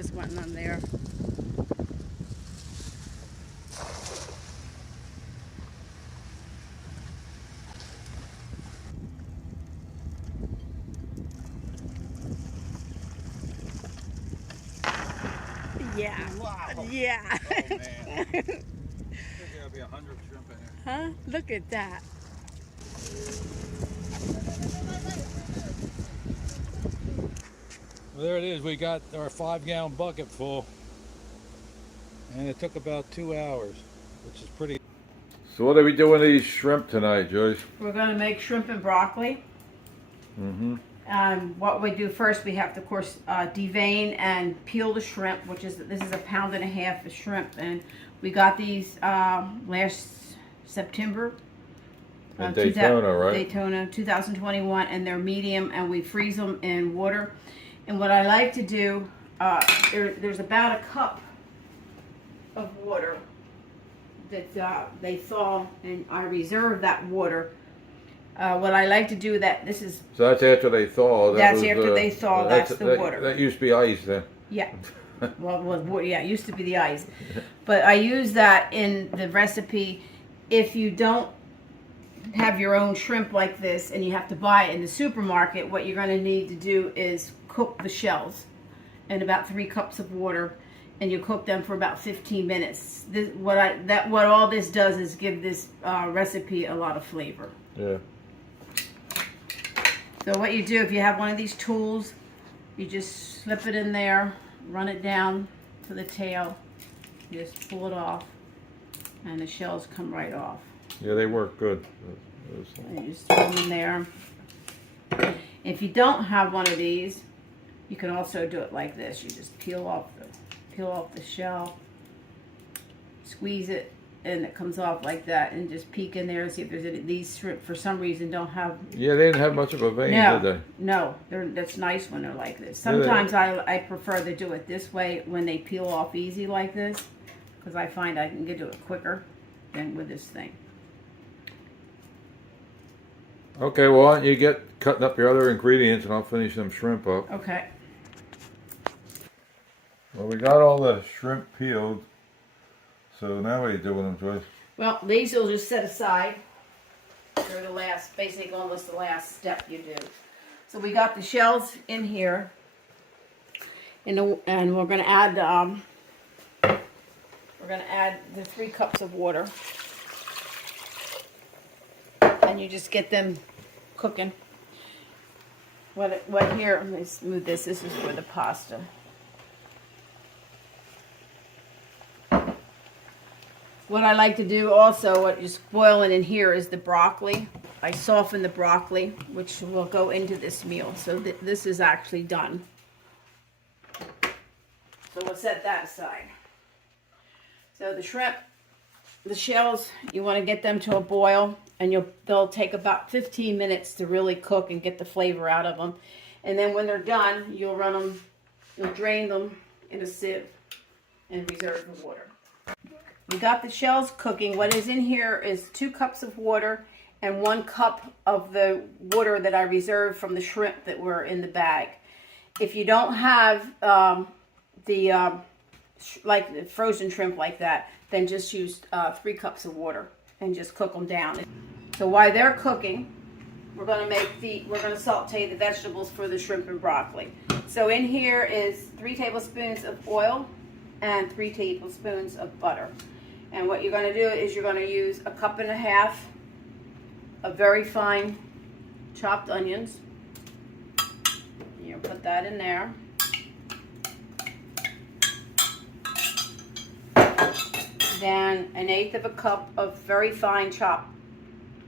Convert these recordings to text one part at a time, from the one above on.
just went on there. Yeah. Wow. Yeah. Oh man. I think there'll be 100 shrimp in here. Huh? Look at that. Well, there it is. We got our 5-gallon bucket full, and it took about 2 hours, which is pretty. So what are we doing to these shrimp tonight, Joyce? We're going to make shrimp and broccoli. Mm-hmm. What we do first, we have to, of course, devein and peel the shrimp, this is 1.5 pounds of shrimp, and we got these last September. In Daytona, right? Daytona, 2021, and they're medium, and we freeze them in water. And what I like to do, there's about a cup of water that they thaw, and I reserve that water. What I like to do this is. So that's after they thaw. That's after they thaw. That's the water. That used to be ice then. Yeah. Well, yeah, it used to be the ice, but I use that in the recipe. If you don't have your own shrimp like this and you have to buy it in the supermarket, what you're going to need to do is cook the shells in about 3 cups of water, and you cook them for about 15 minutes. What all this does is give this recipe a lot of flavor. Yeah. So what you do, if you have one of these tools, you just slip it in there, run it down to the tail, you just pull it off, and the shells come right off. Yeah, they work good. And you just throw them in there. If you don't have one of these, you can also do it like this. You just peel off the shell, squeeze it, and it comes off like that, and just peek in there and see if there's any. These shrimp for some reason don't have. Yeah, they didn't have much of a vein, did they? No, that's nice when they're like this. Sometimes I prefer to do it this way when they peel off easy like this, because I find I can get to it quicker than with this thing. Okay, well, why don't you get cutting up your other ingredients, and I'll finish them shrimp up. Okay. Well, we got all the shrimp peeled. So now what are you doing with them, Joyce? Well, these will just set aside. They're basically almost the last step you do. So we got the shells in here, and we're going to add the 3 cups of water, and you just get them cooking. What here? Let me smooth this. This is for the pasta. What I like to do also, what is boiling in here, is the broccoli. I soften the broccoli, which will go into this meal. So this is actually done. So we'll set that aside. So the shrimp, the shells, you want to get them to a boil, and they'll take about 15 minutes to really cook and get the flavor out of them. And then when they're done, you'll drain them in a sieve and reserve the water. We got the shells cooking. What is in here is 2 cups of water and 1 cup of the water that I reserved from the shrimp that were in the bag. If you don't have like the frozen shrimp like that, then just use 3 cups of water and just cook them down. So while they're cooking, we're going to saute the vegetables for the shrimp and broccoli. So in here is 3 tablespoons of oil and 3 tablespoons of butter. And what you're going to do is you're going to use 1.5 cups of very fine chopped onions. You'll put that in there. Then 1/8 cup of very fine chopped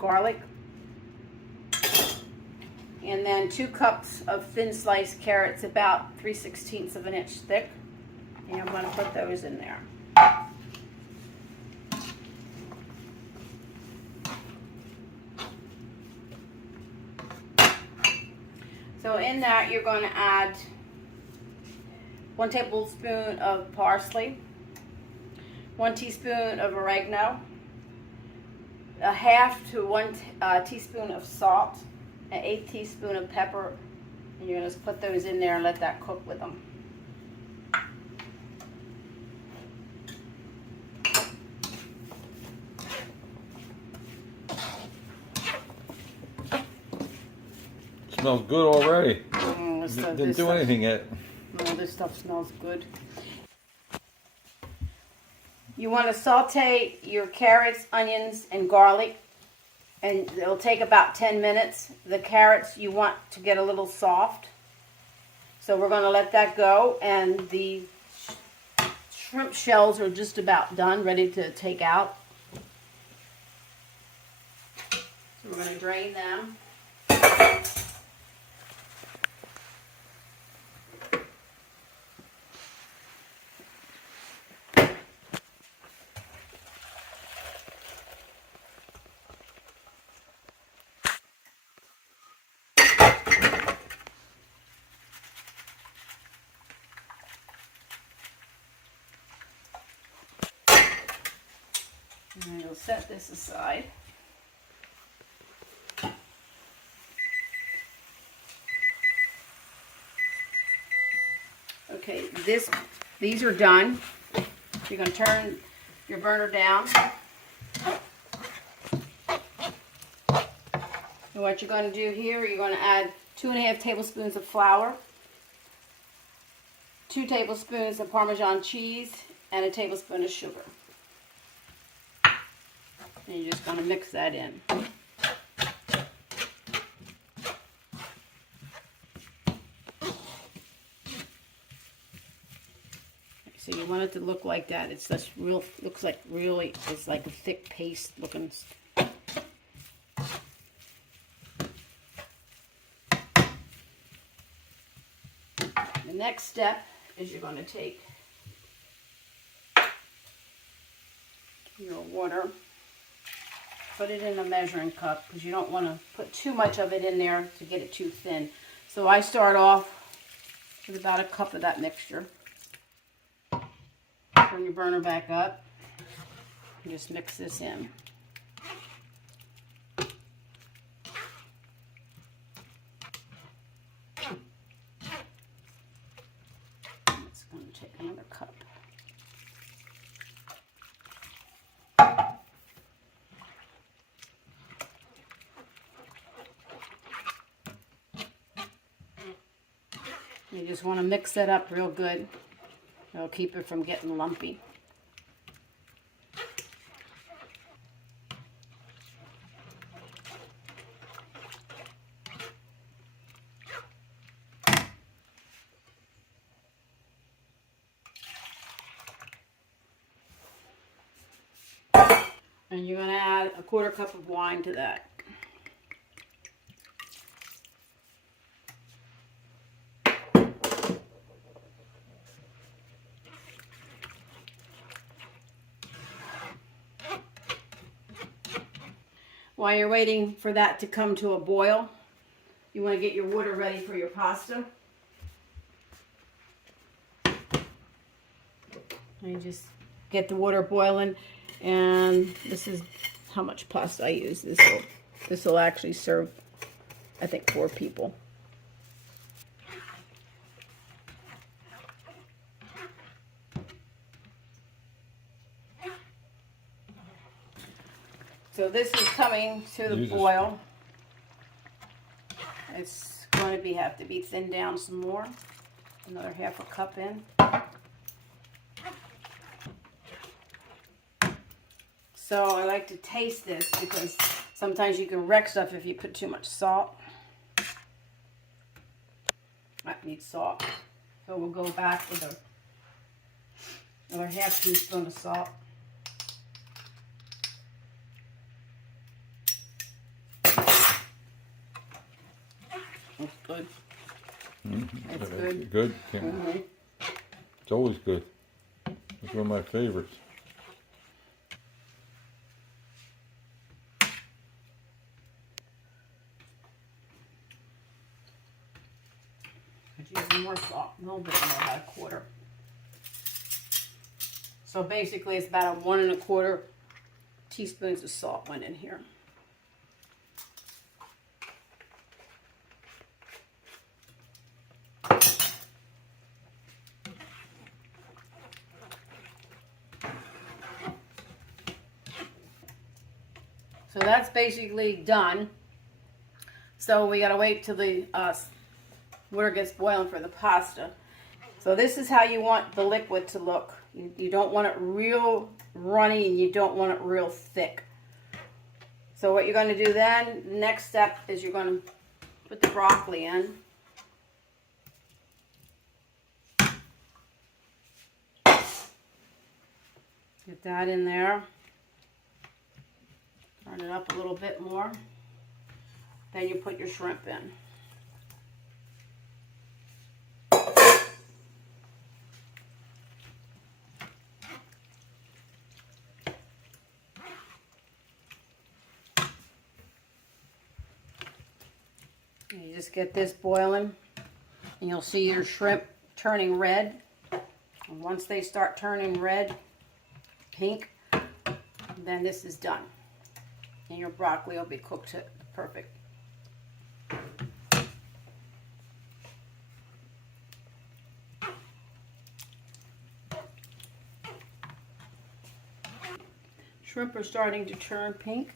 garlic. And then 2 cups of thin sliced carrots, about 3/16 of an inch thick. And I'm going to put those in there. So in that, you're going to add 1 tablespoon of parsley, 1 teaspoon of oregano, 1/2 to 1 teaspoon of salt, 1/8 teaspoon of pepper, and you're going to put those in there and let that cook with them. smells good already. Didn't do anything yet. No, this stuff smells good. You want to saute your carrots, onions, and garlic, and it'll take about 10 minutes. The carrots you want to get a little soft, so we're going to let that go, and the shrimp shells are just about done, ready to take out. So we're going to drain them. And we'll set this aside. Okay, these are done. You're going to turn your burner down. And what you're going to do here, you're going to add 2½ tablespoons of flour, 2 tablespoons of Parmesan cheese, and a tablespoon of sugar. And you're just going to mix that in. So you want it to look like that. It's just real, looks like really, it's like a thick paste looking. The next step is you're going to take your water, put it in a measuring cup because you don't want to put too much of it in there to get it too thin. So I start off with about a cup of that mixture. Turn your burner back up and just mix this in. It's going to take another cup. You just want to mix that up real good. It'll keep it from getting lumpy. And you're going to add a 1/4 cup of wine to that. While you're waiting for that to come to a boil, you want to get your water ready for your pasta. And you just get the water boiling, and this is how much pasta I use. This will actually serve, I think, 4 people. So this is coming to the boil. It's going to have to be thinned down some more. Another 1/2 cup in. So I like to taste this because sometimes you can wreck stuff if you put too much salt. That needs salt. So we'll go back with another 1/2 teaspoon of salt. That's good. That's good. Good. It's always good. It's one of my favorites. Use more salt, a little bit more, about 1/4. So basically it's about a 1 1/4 teaspoons of salt went in here. So that's basically done. So we gotta wait till the water gets boiling for the pasta. So this is how you want the liquid to look. You don't want it real runny and you don't want it real thick. So what you're going to do then, the next step is you're going to put the broccoli in. Get that in there. Turn it up a little bit more. Then you put your shrimp in. You just get this boiling and you'll see your shrimp turning red. And once they start turning red, pink, then this is done. And your broccoli will be cooked to perfect. Shrimp are starting to turn pink.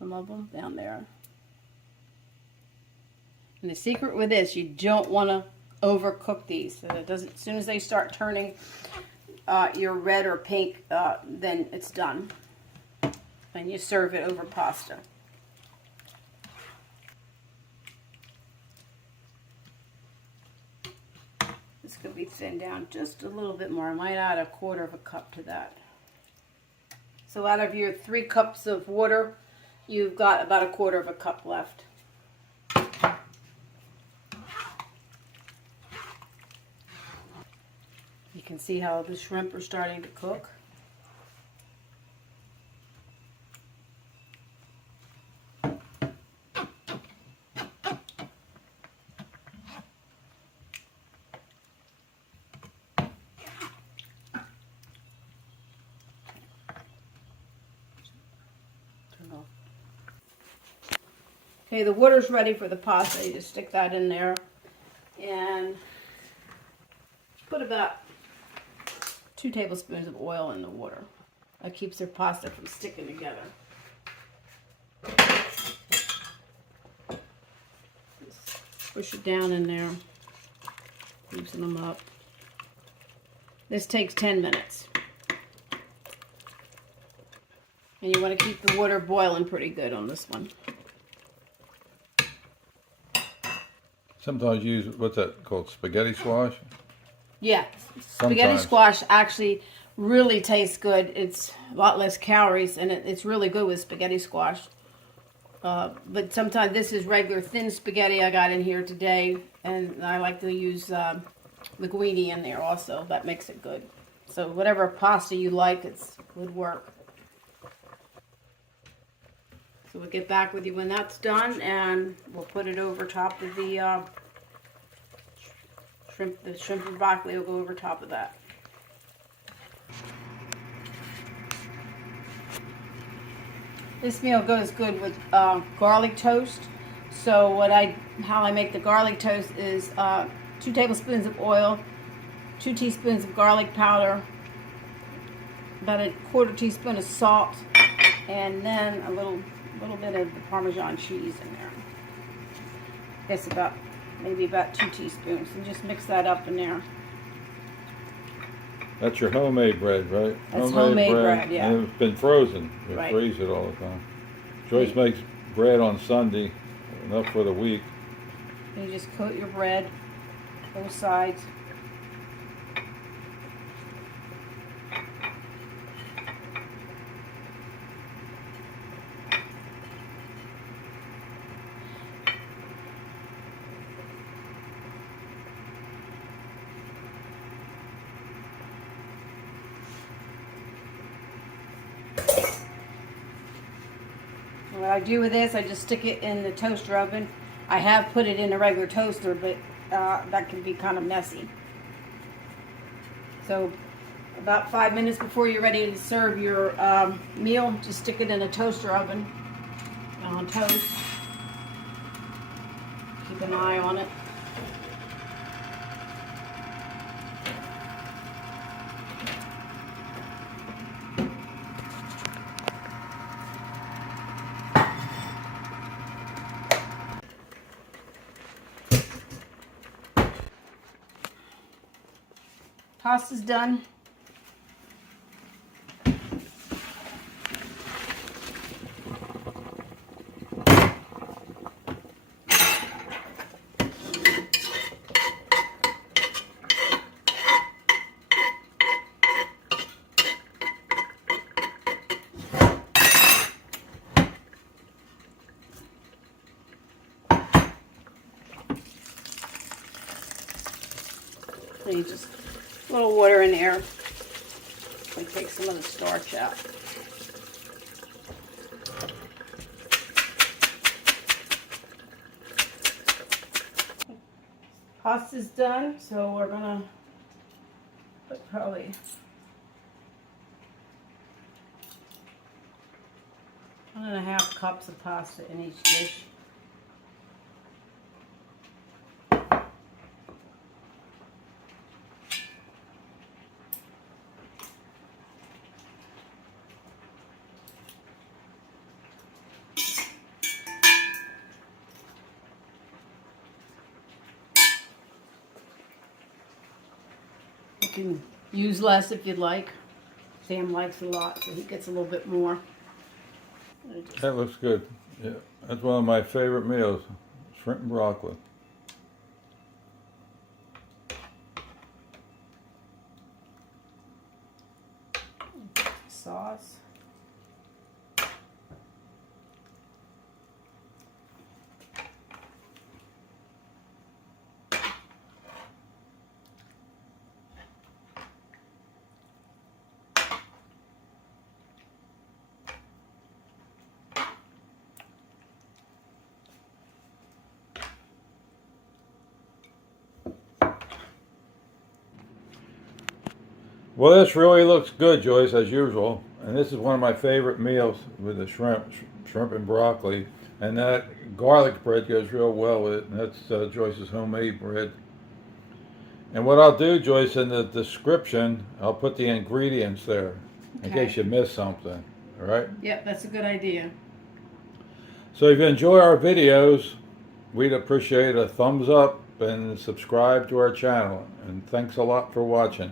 Some of them down there. And the secret with this, you don't want to overcook these. So it doesn't. As soon as they start turning your red or pink, then it's done. And you serve it over pasta. This could be thinned down just a little bit more. I might add a 1/4 cup to that. So out of your 3 cups of water, you've got about a 1/4 cup left. You can see how the shrimp are starting to cook. Okay, the water's ready for the pasta. You just stick that in there and put about 2 tablespoons of oil in the water. That keeps their pasta from sticking together. Just push it down in there, loosen them up. This takes 10 minutes. And you want to keep the water boiling pretty good on this one. Sometimes you use, what's that called, spaghetti squash? Yeah, spaghetti squash actually really tastes good. It's a lot less calories, and it's really good with spaghetti squash. But sometimes this is regular thin spaghetti I got in here today, and I like to use linguine in there also. That makes it good. So whatever pasta you like, it would work. So we'll get back with you when that's done, and we'll put it over top of the shrimp. The shrimp and broccoli will go over top of that. This meal goes good with garlic toast. So how I make the garlic toast is 2 tablespoons of oil, 2 teaspoons of garlic powder, about a 1/4 teaspoon of salt, and then a little bit of the Parmesan cheese in there. I guess maybe about 2 teaspoons, and just mix that up in there. That's your homemade bread, right? That's homemade bread, yeah. And it's been frozen. You Right. freeze it all the time. Joyce makes bread on Sunday, enough for the week. And you just coat your bread, both sides. What I do with this, I just stick it in the toaster oven. I have put it in a regular toaster, but that can be kind of messy. So about 5 minutes before you're ready to serve your meal, just stick it in a toaster oven on toast. Keep an eye on it. Pasta's done. So you just a little water in there. Like take some of the starch out. Pasta's done, so we're gonna put probably 1.5 cups of pasta in each dish. You can use less if you'd like. Sam likes a lot, so he gets a little bit more. That looks good. Yeah, that's one of my favorite meals, shrimp and broccoli. Sauce. Well, this really looks good, Joyce, as usual. And this is one of my favorite meals with the shrimp and broccoli. And that garlic bread goes real well with it. And that's Joyce's homemade bread. And what I'll do, Joyce, in the description, I'll put the ingredients there in case you miss something. All right? Yep, that's a good idea. So if you enjoy our videos, we'd appreciate a thumbs up and subscribe to our channel. And thanks a lot for watching.